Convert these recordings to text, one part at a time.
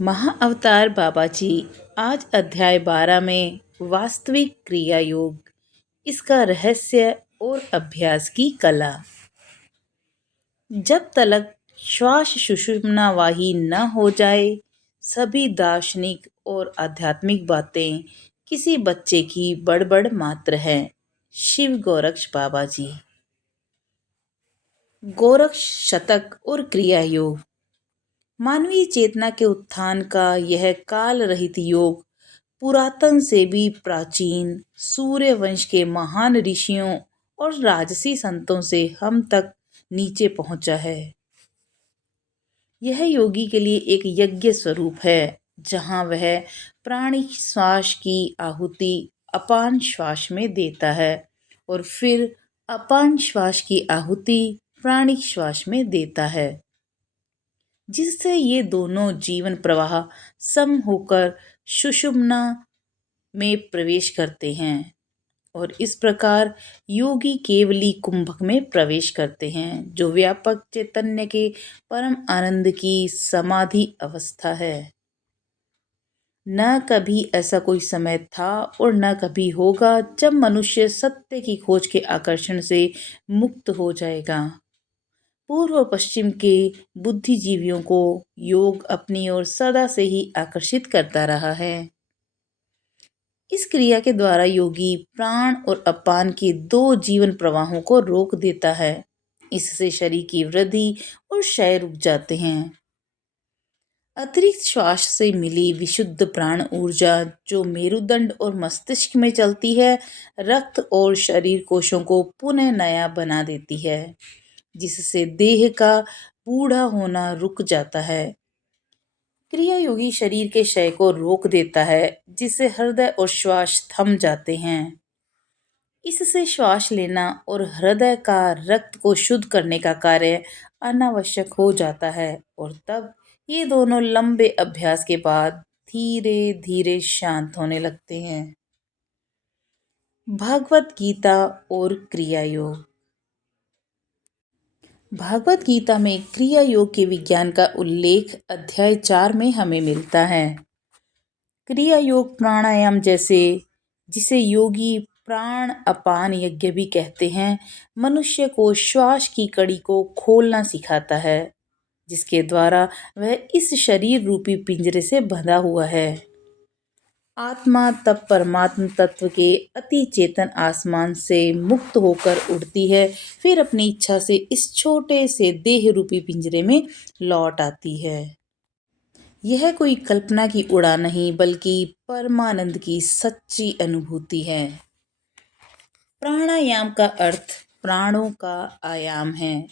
महाअवतार बाबा जी आज अध्याय 12 में वास्तविक क्रिया योग, इसका रहस्य और अभ्यास की कला। जब तलक श्वास सुषुम्ना वाही न हो जाए, सभी दार्शनिक और आध्यात्मिक बातें किसी बच्चे की बड़बड़ मात्र है। शिव गोरक्ष बाबा जी। गोरक्ष शतक और क्रिया योग। मानवीय चेतना के उत्थान का यह काल रहित योग पुरातन से भी प्राचीन सूर्य वंश के महान ऋषियों और राजसी संतों से हम तक नीचे पहुंचा है। यह योगी के लिए एक यज्ञ स्वरूप है, जहां वह प्राणिक श्वास की आहुति अपान श्वास में देता है और फिर अपान श्वास की आहुति प्राणिक श्वास में देता है, जिससे ये दोनों जीवन प्रवाह सम होकर सुषुम्ना में प्रवेश करते हैं और इस प्रकार योगी केवली कुंभक में प्रवेश करते हैं, जो व्यापक चैतन्य के परम आनंद की समाधि अवस्था है। न कभी ऐसा कोई समय था और न कभी होगा जब मनुष्य सत्य की खोज के आकर्षण से मुक्त हो जाएगा। पूर्व पश्चिम के बुद्धिजीवियों को योग अपनी ओर सदा से ही आकर्षित करता रहा है। इस क्रिया के द्वारा योगी प्राण और अपान के दो जीवन प्रवाहों को रोक देता है। इससे शरीर की वृद्धि और क्षय रुक जाते हैं। अतिरिक्त श्वास से मिली विशुद्ध प्राण ऊर्जा, जो मेरुदंड और मस्तिष्क में चलती है, रक्त और शरीर कोशों को पुनः नया बना देती है, जिससे देह का बूढ़ा होना रुक जाता है। क्रिया योगी शरीर के क्षय को रोक देता है, जिससे हृदय और श्वास थम जाते हैं। इससे श्वास लेना और हृदय का रक्त को शुद्ध करने का कार्य अनावश्यक हो जाता है और तब ये दोनों लंबे अभ्यास के बाद धीरे धीरे शांत होने लगते हैं। भागवत गीता और क्रिया योग। भागवत गीता में क्रिया योग के विज्ञान का उल्लेख अध्याय 4 में हमें मिलता है। क्रिया योग प्राणायाम, जैसे जिसे योगी प्राण अपान यज्ञ भी कहते हैं, मनुष्य को श्वास की कड़ी को खोलना सिखाता है, जिसके द्वारा वह इस शरीर रूपी पिंजरे से बंधा हुआ है। आत्मा तब परमात्म तत्व के अति चेतन आसमान से मुक्त होकर उड़ती है, फिर अपनी इच्छा से इस छोटे से देह रूपी पिंजरे में लौट आती है। यह कोई कल्पना की उड़ान नहीं, बल्कि परमानंद की सच्ची अनुभूति है। प्राणायाम का अर्थ प्राणों का आयाम है,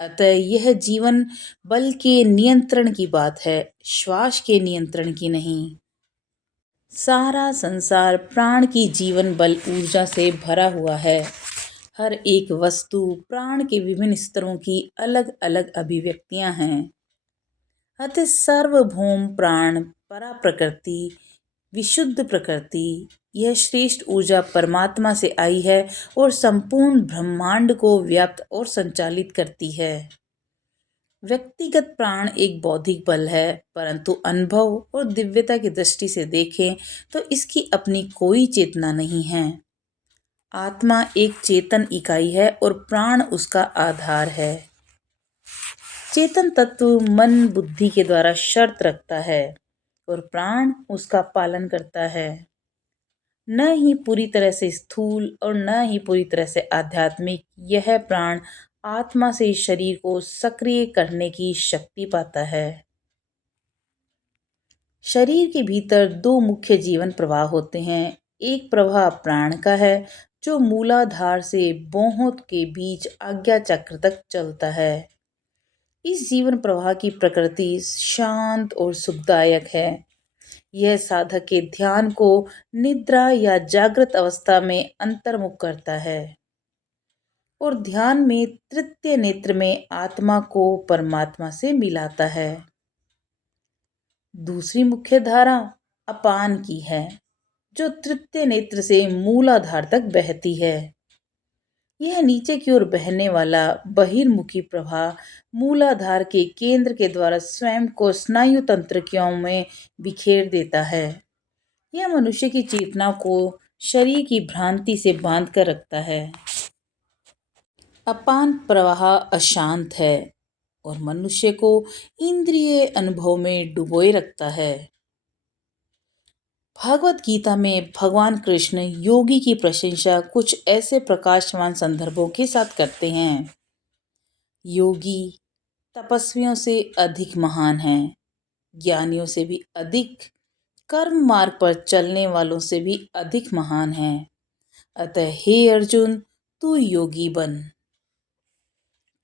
अतः यह जीवन बल के नियंत्रण की बात है, श्वास के नियंत्रण की नहीं। सारा संसार प्राण की जीवन बल ऊर्जा से भरा हुआ है। हर एक वस्तु प्राण के विभिन्न स्तरों की अलग अलग अभिव्यक्तियां हैं। अतः सार्वभौम प्राण, परा प्रकृति, विशुद्ध प्रकृति, यह श्रेष्ठ ऊर्जा परमात्मा से आई है और संपूर्ण ब्रह्मांड को व्याप्त और संचालित करती है। व्यक्तिगत प्राण एक बौद्धिक बल है, परंतु अनुभव और दिव्यता की दृष्टि से देखें तो इसकी अपनी कोई चेतना नहीं है। आत्मा एक चेतन इकाई है और प्राण उसका आधार है। चेतन तत्व मन बुद्धि के द्वारा शर्त रखता है और प्राण उसका पालन करता है। न ही पूरी तरह से स्थूल और न ही पूरी तरह से आध्यात्मिक, यह प्राण आत्मा से शरीर को सक्रिय करने की शक्ति पाता है। शरीर के भीतर दो मुख्य जीवन प्रवाह होते हैं। एक प्रवाह प्राण का है, जो मूलाधार से बोहोत के बीच आज्ञा चक्र तक चलता है। इस जीवन प्रवाह की प्रकृति शांत और सुखदायक है। यह साधक के ध्यान को निद्रा या जागृत अवस्था में अंतर्मुख करता है और ध्यान में तृतीय नेत्र में आत्मा को परमात्मा से मिलाता है। दूसरी मुख्य धारा अपान की है, जो तृतीय नेत्र से मूलाधार तक बहती है। यह नीचे की ओर बहने वाला बहिर्मुखी प्रवाह मूलाधार के केंद्र के द्वारा स्वयं को स्नायु तंत्रिकाओं में बिखेर देता है। यह मनुष्य की चेतना को शरीर की भ्रांति से बांध कर रखता है। अपान प्रवाह अशांत है और मनुष्य को इंद्रिय अनुभव में डुबोए रखता है। भगवत गीता में भगवान कृष्ण योगी की प्रशंसा कुछ ऐसे प्रकाशमान संदर्भों के साथ करते हैं। योगी तपस्वियों से अधिक महान है, ज्ञानियों से भी अधिक, कर्म मार्ग पर चलने वालों से भी अधिक महान है। अतः हे अर्जुन, तू योगी बन।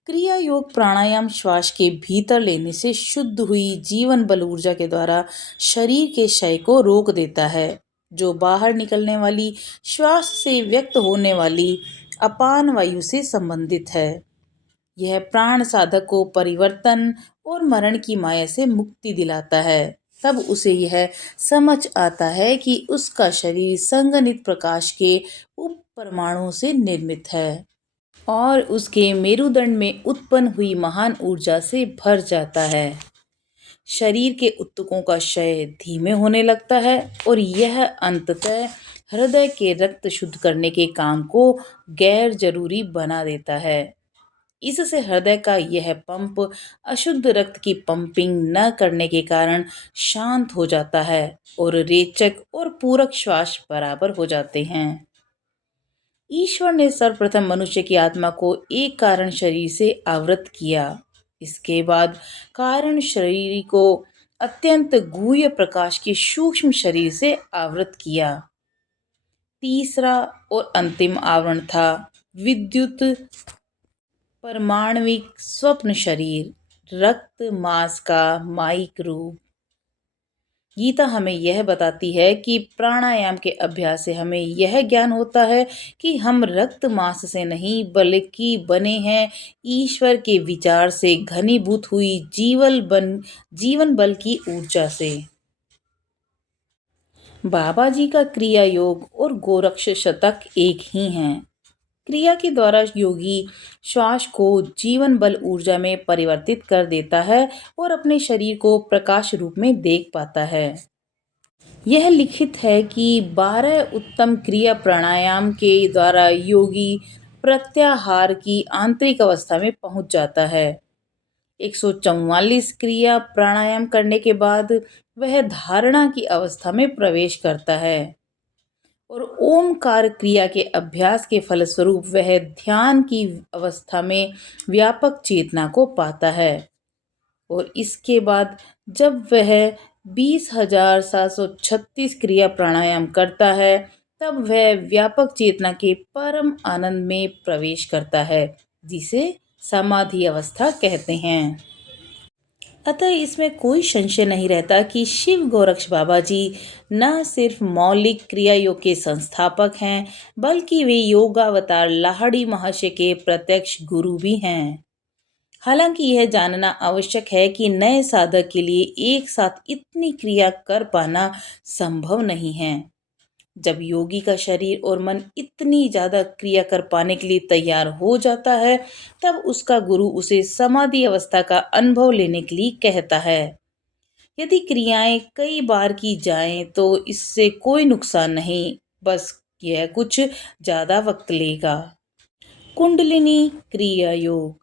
क्रिया योग प्राणायाम श्वास के भीतर लेने से शुद्ध हुई जीवन बल ऊर्जा के द्वारा शरीर के क्षय को रोक देता है, जो बाहर निकलने वाली श्वास से व्यक्त होने वाली अपान वायु से संबंधित है। यह प्राण साधक को परिवर्तन और मरण की माया से मुक्ति दिलाता है। तब उसे यह समझ आता है कि उसका शरीर संगनित प्रकाश के उप परमाणुओं से निर्मित है और उसके मेरुदंड में उत्पन्न हुई महान ऊर्जा से भर जाता है। शरीर के ऊतकों का क्षय धीमे होने लगता है और यह अंततः हृदय के रक्त शुद्ध करने के काम को गैर जरूरी बना देता है। इससे हृदय का यह पंप अशुद्ध रक्त की पंपिंग न करने के कारण शांत हो जाता है और रेचक और पूरक श्वास बराबर हो जाते हैं। ईश्वर ने सर्वप्रथम मनुष्य की आत्मा को एक कारण शरीर से आवृत किया। इसके बाद कारण शरीर को अत्यंत गुह्य प्रकाश के सूक्ष्म शरीर से आवृत किया। तीसरा और अंतिम आवरण था विद्युत परमाणविक स्वप्न शरीर, रक्त मांस का माइक रूप। गीता हमें यह बताती है कि प्राणायाम के अभ्यास से हमें यह ज्ञान होता है कि हम रक्त मांस से नहीं बल्कि बने हैं ईश्वर के विचार से घनीभूत हुई जीवन बल की ऊर्जा से। बाबा जी का क्रिया योग और गोरक्ष शतक एक ही हैं। क्रिया के द्वारा योगी श्वास को जीवन बल ऊर्जा में परिवर्तित कर देता है और अपने शरीर को प्रकाश रूप में देख पाता है। यह लिखित है कि 12 उत्तम क्रिया प्राणायाम के द्वारा योगी प्रत्याहार की आंतरिक अवस्था में पहुंच जाता है। 144 क्रिया प्राणायाम करने के बाद वह धारणा की अवस्था में प्रवेश करता है और ओमकार क्रिया के अभ्यास के फलस्वरूप वह ध्यान की अवस्था में व्यापक चेतना को पाता है और इसके बाद जब वह 20,736 क्रिया प्राणायाम करता है तब वह व्यापक चेतना के परम आनंद में प्रवेश करता है, जिसे समाधि अवस्था कहते हैं। अतः इसमें कोई संशय नहीं रहता कि शिव गोरक्ष बाबा जी न सिर्फ मौलिक क्रिया योग के संस्थापक हैं, बल्कि वे योगावतार लाहड़ी महर्षि के प्रत्यक्ष गुरु भी हैं। हालांकि यह जानना आवश्यक है कि नए साधक के लिए एक साथ इतनी क्रिया कर पाना संभव नहीं है। जब योगी का शरीर और मन इतनी ज्यादा क्रिया कर पाने के लिए तैयार हो जाता है, तब उसका गुरु उसे समाधि अवस्था का अनुभव लेने के लिए कहता है। यदि क्रियाएं कई बार की जाएं तो इससे कोई नुकसान नहीं, बस यह कुछ ज्यादा वक्त लेगा। कुंडलिनी क्रिया योग।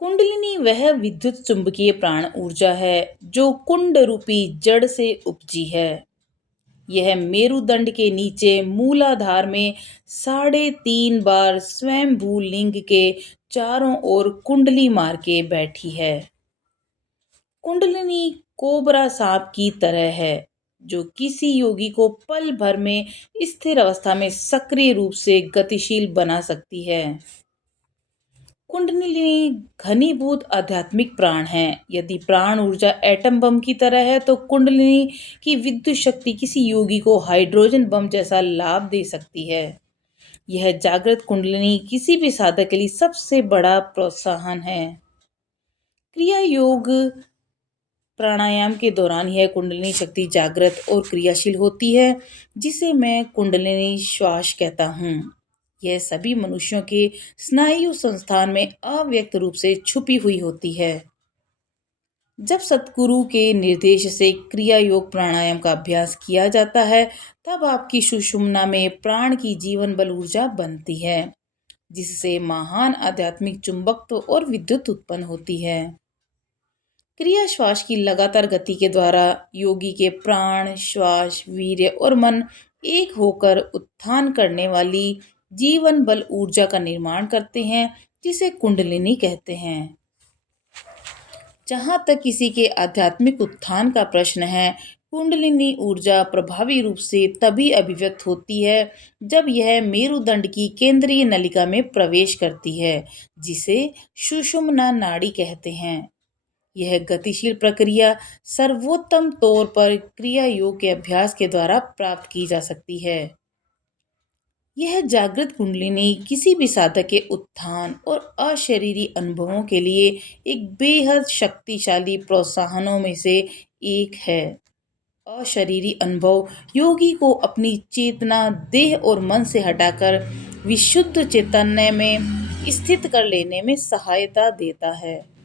कुंडलिनी वह विद्युत चुंबकीय प्राण ऊर्जा है जो कुंड रूपी जड़ से उपजी है। यह मेरुदंड के नीचे मूलाधार में 3.5 बार स्वयंभू लिंग के चारों ओर कुंडली मार के बैठी है। कुंडलिनी कोबरा सांप की तरह है जो किसी योगी को पल भर में स्थिर अवस्था में सक्रिय रूप से गतिशील बना सकती है। कुंडलिनी घनीभूत आध्यात्मिक प्राण है। यदि प्राण ऊर्जा एटम बम की तरह है तो कुंडलिनी की विद्युत शक्ति किसी योगी को हाइड्रोजन बम जैसा लाभ दे सकती है। यह जागृत कुंडलिनी किसी भी साधक के लिए सबसे बड़ा प्रोत्साहन है। क्रिया योग प्राणायाम के दौरान यह कुंडलिनी शक्ति जागृत और क्रियाशील होती है, जिसे मैं कुंडलिनी श्वास कहता हूँ। यह सभी मनुष्यों के स्नायु संस्थान में अव्यक्त रूप से छुपी हुई होती है। जब सतगुरु के निर्देश से क्रिया योग प्राणायाम का अभ्यास किया जाता है, तब आपकी सुषुम्ना में प्राण की जीवन बल ऊर्जा बनती है, जिससे महान आध्यात्मिक चुंबकत्व और विद्युत उत्पन्न होती है। क्रिया श्वास की लगातार गति के द्वारा योगी के प्राण, श्वास, वीर्य और मन एक होकर उत्थान करने वाली जीवन बल ऊर्जा का निर्माण करते हैं, जिसे कुंडलिनी कहते हैं। जहाँ तक किसी के आध्यात्मिक उत्थान का प्रश्न है, कुंडलिनी ऊर्जा प्रभावी रूप से तभी अभिव्यक्त होती है जब यह मेरुदंड की केंद्रीय नलिका में प्रवेश करती है, जिसे सुषुम्ना नाड़ी कहते हैं। यह गतिशील प्रक्रिया सर्वोत्तम तौर पर क्रिया योग के अभ्यास के द्वारा प्राप्त की जा सकती है। यह जागृत कुंडलिनी किसी भी साधक के उत्थान और अशरीरी अनुभवों के लिए एक बेहद शक्तिशाली प्रोत्साहनों में से एक है। अशरीरी अनुभव योगी को अपनी चेतना देह और मन से हटाकर विशुद्ध चैतन्य में स्थित कर लेने में सहायता देता है।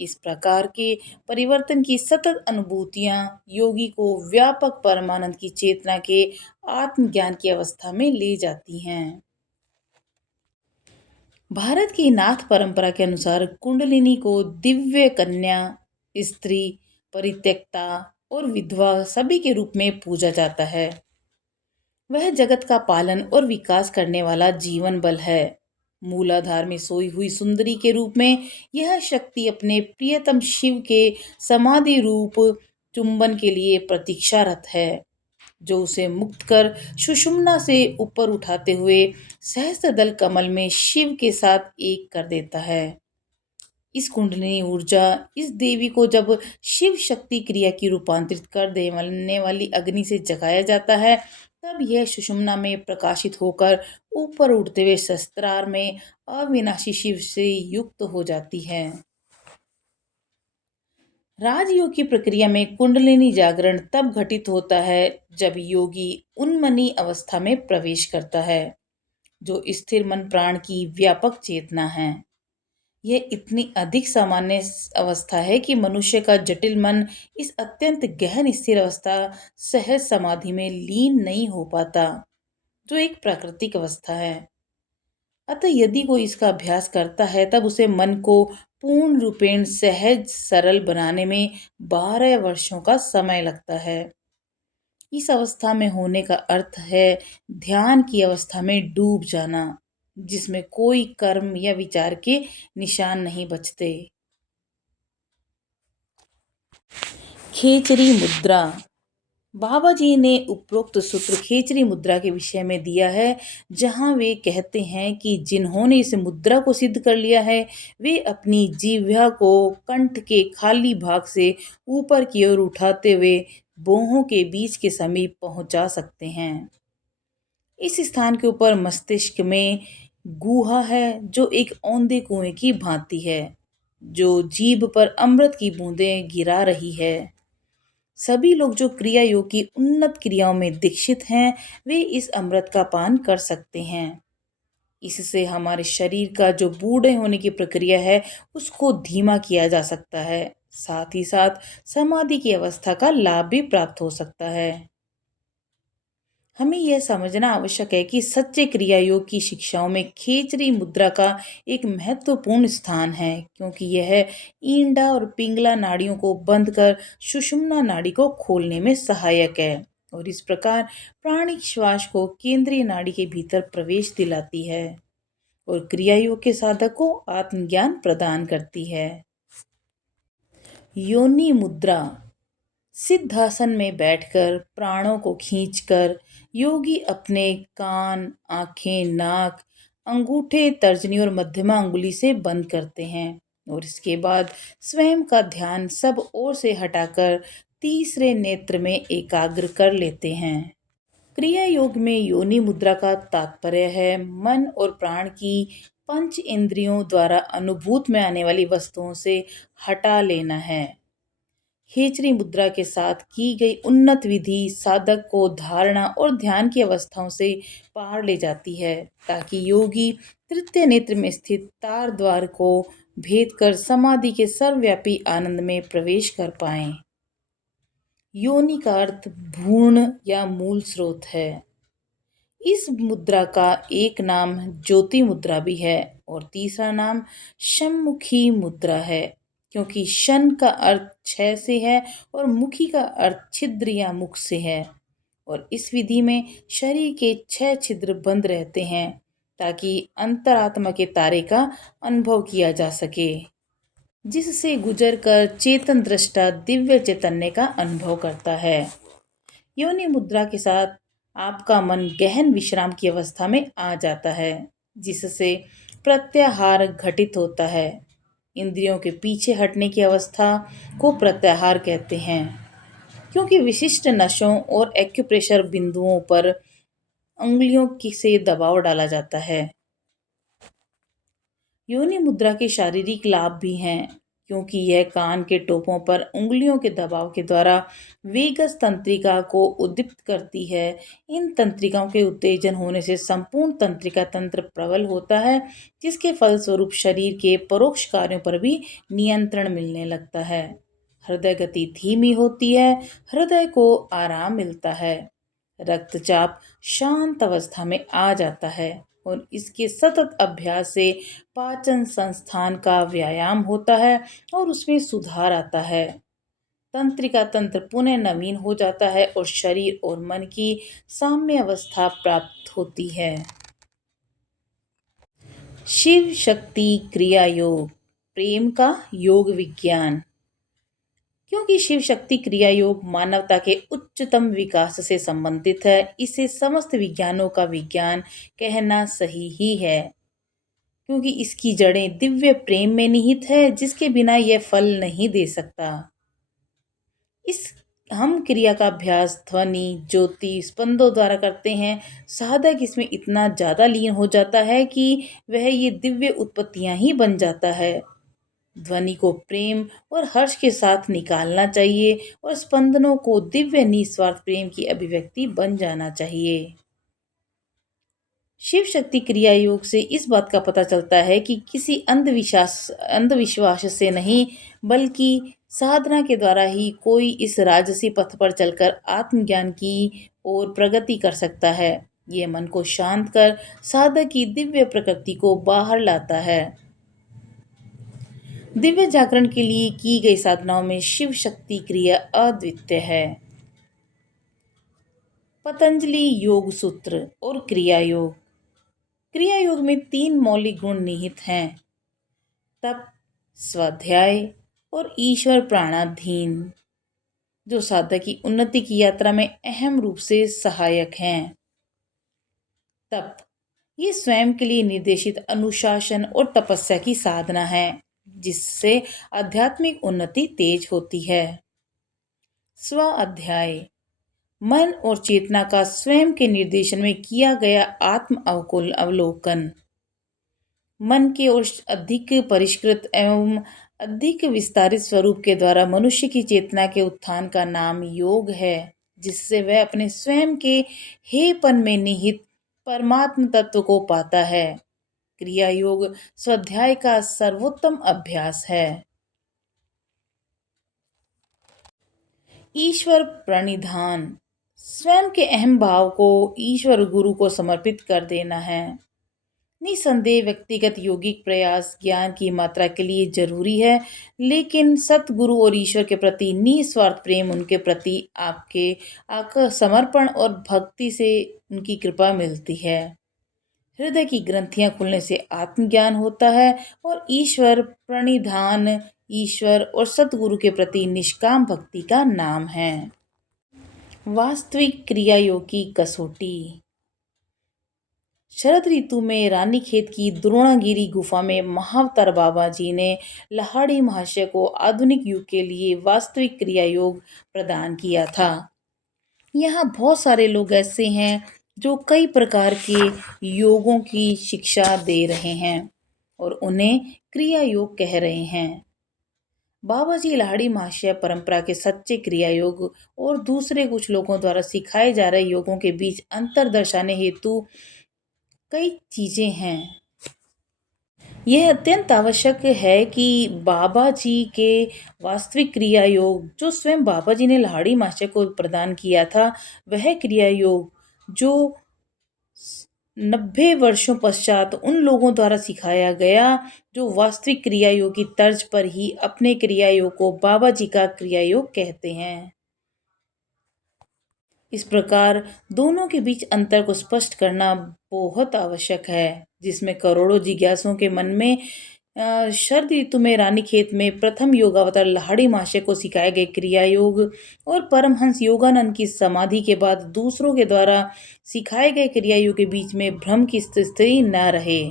इस प्रकार के परिवर्तन की सतत अनुभूतियां योगी को व्यापक परमानंद की चेतना के आत्मज्ञान की अवस्था में ले जाती हैं। भारत की नाथ परंपरा के अनुसार कुंडलिनी को दिव्य कन्या, स्त्री, परित्यक्ता और विधवा सभी के रूप में पूजा जाता है। वह जगत का पालन और विकास करने वाला जीवन बल है। मूलाधार में सोई हुई सुंदरी के रूप में यह शक्ति अपने प्रियतम शिव के समाधि रूप चुंबन के लिए प्रतीक्षारत है, जो उसे मुक्त कर सुषुम्ना से ऊपर उठाते हुए सहस्त्रदल कमल में शिव के साथ एक कर देता है। इस कुंडलिनी ऊर्जा इस देवी को जब शिव शक्ति क्रिया की रूपांतरित कर देने वाली अग्नि से जगाया जाता है, तब यह सुषुम्ना में प्रकाशित होकर ऊपर उठते हुए शस्त्रार में अविनाशी शिव से युक्त हो जाती है। राजयोग की प्रक्रिया में कुंडलिनी जागरण तब घटित होता है जब योगी उन्मनी अवस्था में प्रवेश करता है, जो स्थिर मन प्राण की व्यापक चेतना है। यह इतनी अधिक सामान्य अवस्था है कि मनुष्य का जटिल मन इस अत्यंत गहन स्थिर अवस्था सहज समाधि में लीन नहीं हो पाता, जो एक प्राकृतिक अवस्था है। अतः यदि कोई इसका अभ्यास करता है, तब उसे मन को पूर्ण रूपेण सहज सरल बनाने में 12 वर्षों का समय लगता है। इस अवस्था में होने का अर्थ है ध्यान की अवस्था में डूब जाना, जिसमें कोई कर्म या विचार के निशान नहीं बचते। खेचरी मुद्रा। बाबा जी ने उपरोक्त सूत्र खेचरी मुद्रा के विषय में दिया है, जहां वे कहते हैं कि जिन्होंने इस मुद्रा को सिद्ध कर लिया है, वे अपनी जिह्वा को कंठ के खाली भाग से ऊपर की ओर उठाते हुए भौहों के बीच के समीप पहुंचा सकते हैं। इस स्थान के ऊपर मस्तिष्क में गुहा है, जो एक औंधे कुएं की भांति है, जो जीभ पर अमृत की बूंदें गिरा रही है। सभी लोग जो क्रिया योग की उन्नत क्रियाओं में दीक्षित हैं, वे इस अमृत का पान कर सकते हैं। इससे हमारे शरीर का जो बूढ़े होने की प्रक्रिया है, उसको धीमा किया जा सकता है। साथ ही साथ समाधि की अवस्था का लाभ भी प्राप्त हो सकता है। हमें यह समझना आवश्यक है कि सच्चे क्रिया योग की शिक्षाओं में खेचरी मुद्रा का एक महत्वपूर्ण स्थान है, क्योंकि यह ईंडा और पिंगला नाड़ियों को बंद कर सुषुम्ना नाड़ी को खोलने में सहायक है और इस प्रकार प्राणिक श्वास को केंद्रीय नाड़ी के भीतर प्रवेश दिलाती है और क्रिया योग के साधक को आत्मज्ञान प्रदान करती है। योनि मुद्रा। सिद्धासन में बैठकर प्राणों को खींचकर योगी अपने कान, आंखें, नाक, अंगूठे, तर्जनी और मध्यमा अंगुली से बंद करते हैं और इसके बाद स्वयं का ध्यान सब ओर से हटाकर तीसरे नेत्र में एकाग्र कर लेते हैं। क्रिया योग में योनि मुद्रा का तात्पर्य है मन और प्राण की पंच इंद्रियों द्वारा अनुभूत में आने वाली वस्तुओं से हटा लेना है। खेचरी मुद्रा के साथ की गई उन्नत विधि साधक को धारणा और ध्यान की अवस्थाओं से पार ले जाती है, ताकि योगी तृतीय नेत्र में स्थित तार द्वार को भेद कर समाधि के सर्वव्यापी आनंद में प्रवेश कर पाएं। योनि का अर्थ भ्रूण या मूल स्रोत है। इस मुद्रा का एक नाम ज्योति मुद्रा भी है और तीसरा नाम शममुखी मुद्रा है, क्योंकि शन का अर्थ छह से है और मुखी का अर्थ छिद्र या मुख से है। और इस विधि में शरीर के छह छिद्र बंद रहते हैं, ताकि अंतरात्मा के तारे का अनुभव किया जा सके, जिससे गुजर कर चेतन दृष्टा दिव्य चैतन्य का अनुभव करता है। योनि मुद्रा के साथ आपका मन गहन विश्राम की अवस्था में आ जाता है, जिससे प्रत्याहार घटित होता है। इंद्रियों के पीछे हटने की अवस्था को प्रत्याहार कहते हैं, क्योंकि विशिष्ट नशों और एक्यूप्रेशर बिंदुओं पर उंगलियों से दबाव डाला जाता है। योनि मुद्रा के शारीरिक लाभ भी हैं, क्योंकि यह कान के टोपों पर उंगलियों के दबाव के द्वारा वेगस तंत्रिका को उद्दीप्त करती है। इन तंत्रिकाओं के उत्तेजन होने से संपूर्ण तंत्रिका तंत्र प्रबल होता है, जिसके फलस्वरूप शरीर के परोक्ष कार्यों पर भी नियंत्रण मिलने लगता है। हृदय गति धीमी होती है, हृदय को आराम मिलता है, रक्तचाप शांत अवस्था में आ जाता है और इसके सतत अभ्यास से पाचन संस्थान का व्यायाम होता है और उसमें सुधार आता है। तंत्रिका तंत्र पुनः नवीन हो जाता है और शरीर और मन की साम्य अवस्था प्राप्त होती है। शिव शक्ति क्रिया योग, प्रेम का योग विज्ञान। क्योंकि शिव शक्ति क्रिया योग मानवता के उच्चतम विकास से संबंधित है, इसे समस्त विज्ञानों का विज्ञान कहना सही ही है, क्योंकि इसकी जड़ें दिव्य प्रेम में निहित है, जिसके बिना यह फल नहीं दे सकता। इस हम क्रिया का अभ्यास ध्वनि, ज्योति, स्पंदों द्वारा करते हैं। साधक इसमें इतना ज़्यादा लीन हो जाता है कि वह ये दिव्य उत्पत्तियां ही बन जाता है। ध्वनि को प्रेम और हर्ष के साथ निकालना चाहिए और स्पंदनों को दिव्य निस्वार्थ प्रेम की अभिव्यक्ति बन जाना चाहिए। शिव शक्ति क्रिया योग से इस बात का पता चलता है कि किसी अंधविश्वास से नहीं, बल्कि साधना के द्वारा ही कोई इस राजसी पथ पर चलकर आत्मज्ञान की ओर प्रगति कर सकता है। ये मन को शांत कर साधक की दिव्य प्रकृति को बाहर लाता है। दिव्य जागरण के लिए की गई साधनाओं में शिव शक्ति क्रिया अद्वितीय है। पतंजलि योग सूत्र और क्रिया योग। क्रिया योग में 3 मौलिक गुण निहित हैं: तप, स्वाध्याय और ईश्वर प्राणाधीन, जो साधक की उन्नति की यात्रा में अहम रूप से सहायक हैं। तप, ये स्वयं के लिए निर्देशित अनुशासन और तपस्या की साधना है, जिससे आध्यात्मिक उन्नति तेज होती है। स्व अध्याय, मन और चेतना का स्वयं के निर्देशन में किया गया आत्म अवलोकन। मन के और अधिक परिष्कृत एवं अधिक विस्तारित स्वरूप के द्वारा मनुष्य की चेतना के उत्थान का नाम योग है, जिससे वह अपने स्वयं के हेपन में निहित परमात्म तत्व को पाता है। क्रिया योग स्वाध्याय का सर्वोत्तम अभ्यास है। ईश्वर प्रणिधान, स्वयं के अहम भाव को ईश्वर गुरु को समर्पित कर देना है। निसंदेह व्यक्तिगत योगिक प्रयास ज्ञान की मात्रा के लिए जरूरी है, लेकिन सतगुरु और ईश्वर के प्रति निस्वार्थ प्रेम, उनके प्रति आपके समर्पण और भक्ति से उनकी कृपा मिलती है। हृदय की ग्रंथियां खुलने से आत्मज्ञान होता है और ईश्वर प्रणिधान ईश्वर और सतगुरु के प्रति निष्काम भक्ति का नाम है। वास्तविक क्रिया योग की कसौटी। शरद ऋतु में रानीखेत की द्रोणागिरी गुफा में महाअवतार बाबा जी ने लाहिड़ी महाशय को आधुनिक युग के लिए वास्तविक क्रिया योग प्रदान किया था। यहाँ बहुत सारे लोग ऐसे हैं जो कई प्रकार के योगों की शिक्षा दे रहे हैं और उन्हें क्रिया योग कह रहे हैं। बाबा जी लाहिड़ी महाशय परंपरा के सच्चे क्रिया योग और दूसरे कुछ लोगों द्वारा सिखाए जा रहे योगों के बीच अंतर दर्शाने हेतु कई चीजें हैं। यह अत्यंत आवश्यक है कि बाबा जी के वास्तविक क्रिया योग जो स्वयं बाबा जी ने लाहिड़ी महाशय को प्रदान किया था, वह क्रिया योग जो 90 वर्षों पश्चात उन लोगों द्वारा सिखाया गया जो वास्तविक क्रिया योग की तर्ज पर ही अपने क्रिया योग को बाबा जी का क्रिया योग कहते हैं। इस प्रकार दोनों के बीच अंतर को स्पष्ट करना बहुत आवश्यक है, जिसमें करोड़ों जिज्ञासुओं के मन में शरद ऋतु में रानीखेत में प्रथम योगावतार लाहिड़ी महाशय को सिखाए गए क्रिया योग और परमहंस योगानंद की समाधि के बाद दूसरों के द्वारा सिखाए गए क्रिया योग के बीच में भ्रम की स्थिति न रहे।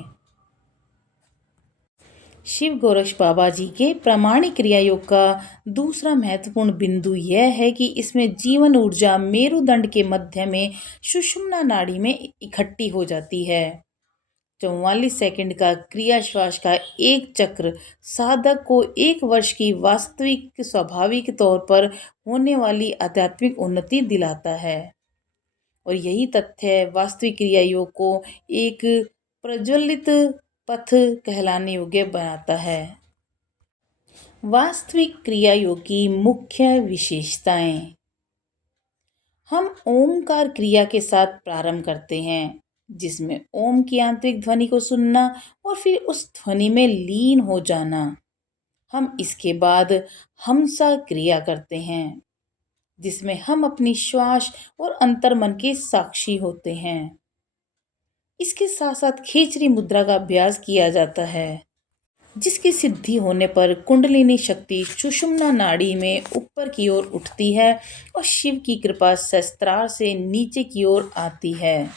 शिव गोरक्ष बाबा जी के प्रामाणिक क्रिया योग का दूसरा महत्वपूर्ण बिंदु यह है कि इसमें जीवन ऊर्जा मेरुदंड के मध्य में सुषुम्ना नाड़ी में इकट्ठी हो जाती है। 44 सेकंड का क्रिया श्वास का एक चक्र साधक को 1 वर्ष की वास्तविक स्वाभाविक तौर पर होने वाली आध्यात्मिक उन्नति दिलाता है और यही तथ्य वास्तविक क्रिया योग को एक प्रज्वलित पथ कहलाने योग्य बनाता है। वास्तविक क्रिया योग की मुख्य विशेषताएं। हम ओमकार क्रिया के साथ प्रारंभ करते हैं, जिसमें ओम की आंतरिक ध्वनि को सुनना और फिर उस ध्वनि में लीन हो जाना। हम इसके बाद हमसा क्रिया करते हैं, जिसमें हम अपनी श्वास और अंतर्मन के साक्षी होते हैं। इसके साथ साथ खेचरी मुद्रा का अभ्यास किया जाता है, जिसकी सिद्धि होने पर कुंडलिनी शक्ति सुषुम्ना नाड़ी में ऊपर की ओर उठती है और शिव की कृपा सहस्त्रार से नीचे की ओर आती है।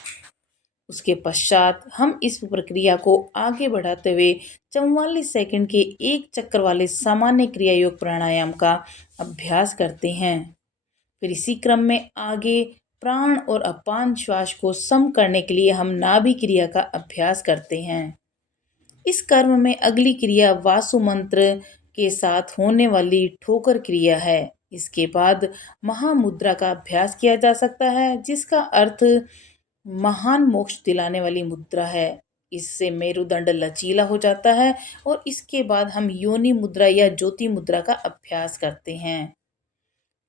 उसके पश्चात हम इस प्रक्रिया को आगे बढ़ाते हुए 44 सेकंड के एक चक्र वाले सामान्य क्रिया योग प्राणायाम का अभ्यास करते हैं। फिर इसी क्रम में आगे प्राण और अपान श्वास को सम करने के लिए हम नाभि क्रिया का अभ्यास करते हैं। इस कर्म में अगली क्रिया वासु मंत्र के साथ होने वाली ठोकर क्रिया है। इसके बाद महामुद्रा का अभ्यास किया जा सकता है, जिसका अर्थ महान मोक्ष दिलाने वाली मुद्रा है। इससे मेरुदंड लचीला हो जाता है और इसके बाद हम योनि मुद्रा या ज्योति मुद्रा का अभ्यास करते हैं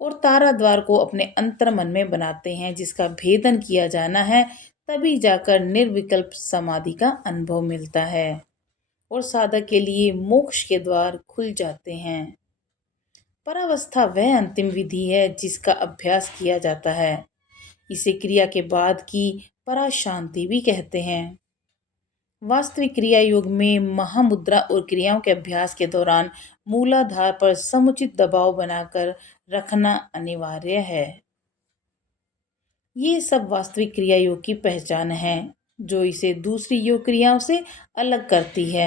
और तारा द्वार को अपने अंतर मन में बनाते हैं, जिसका भेदन किया जाना है। तभी जाकर निर्विकल्प समाधि का अनुभव मिलता है और साधक के लिए मोक्ष के द्वार खुल जाते हैं। परावस्था वह अंतिम विधि है जिसका अभ्यास किया जाता है। इसे क्रिया के बाद की पराशांति भी कहते हैं। वास्तविक क्रिया योग में महामुद्रा और क्रियाओं के अभ्यास के दौरान मूलाधार पर समुचित दबाव बनाकर रखना अनिवार्य है। ये सब वास्तविक क्रिया योग की पहचान है, जो इसे दूसरी योग क्रियाओं से अलग करती है।